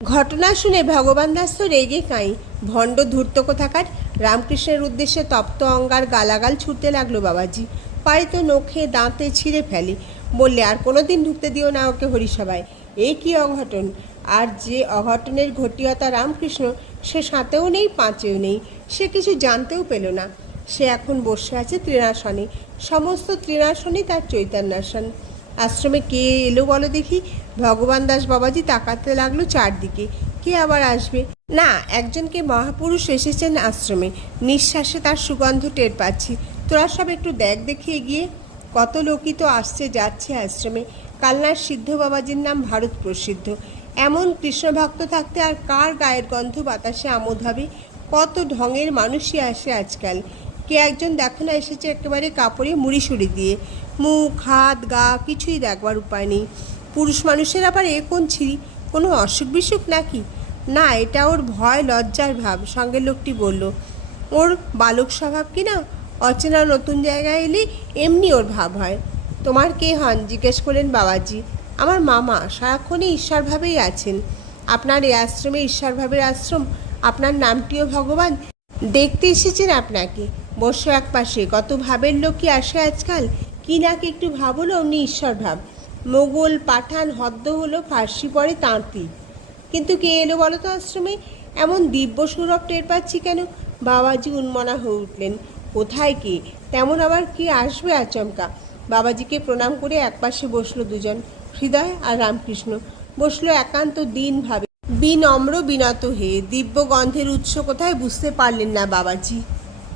ঘটনা শুনে ভগবান দাস তো রেগে কাঁই। ভণ্ড ধূর্ত কোথাকার। রামকৃষ্ণের উদ্দেশ্যে তপ্ত অঙ্গার গালাগাল ছুটতে লাগলো বাবাজি। পারে তো নখে দাঁতে ছিঁড়ে ফেলে। বললে, আর কোনোদিন ঢুকতে দিও না ওকে হরিসভায়। এ কি অঘটন! আর যে অঘটনের ঘটিয়তা রামকৃষ্ণ, সে সাঁতেও নেই, পাঁচেও নেই। সে কিছু জানতেও পেল না। সে এখন বসে আছে তৃণাসনে। সমস্ত তৃণাসনই তার চৈতন্যাসন। আশ্রমে কে এলো বলো দেখি? ভগবান দাস বাবাজি তাকাতে লাগলো চারদিকে। কে আবার আসবে? না, একজনকে মহাপুরুষ এসেছেন আশ্রমে। নিঃশ্বাসে তার সুগন্ধ টের পাচ্ছি। তোরা সব একটু দেখে এগিয়ে। কত লোকই তো আসছে যাচ্ছে আশ্রমে। কালনার সিদ্ধ বাবাজির নাম ভারত প্রসিদ্ধ। এমন কৃষ্ণভক্ত থাকতে আর কার গায়ের গন্ধ বাতাসে আমোদ হবে? কত ঢঙের মানুষই আসে আজকাল। কে একজন দেখো না এসেছে একেবারে কাপড়ে মুড়িসুড়ি দিয়ে। মুখ হাত গা কিছুই দেখবার উপায় নেই। পুরুষ মানুষের আবার এ কোন ছিরি? কোনো অসুখ বিসুখ নাকি? না, এটা ওর ভয় লজ্জার ভাব। সঙ্গের লোকটি বলল, ওর বালক স্বভাব কি না? অচেনা নতুন জায়গায় এলে এমনি ওর ভাব হয়। তোমার কে হন? জিজ্ঞেস করলেন বাবাজি। আমার মামা, সারাক্ষণই ঈশ্বরভাবেই আছেন। আপনার এই আশ্রমে ঈশ্বরভাবের আশ্রম? আপনার নামটিও ভগবান? দেখতে এসেছেন আপনাকে। বসো এক পাশে। কত ভাবের লোকই আসে আজকাল। কি নাকি একটু ভাব হলো অমনি ঈশ্বর ভাব। মোগল পাঠান হদ্দ হলো, ফার্সি পরে তাঁতি। কিন্তু কে এলো বলো তো আশ্রমে? এমন দিব্য সৌরভ টের পাচ্ছি কেন? বাবাজি উন্মনা হয়ে উঠলেন। কোথায় কে? তেমন আবার কে আসবে আচমকা? বাবাজিকে প্রণাম করে একপাশে বসলো দুজন, হৃদয় আর রামকৃষ্ণ। বসলো একান্ত দিন ভাবে, বিনম্র বিনত হয়ে। দিব্য গন্ধের উৎস কোথায় বুঝতে পারলেন না বাবাজি।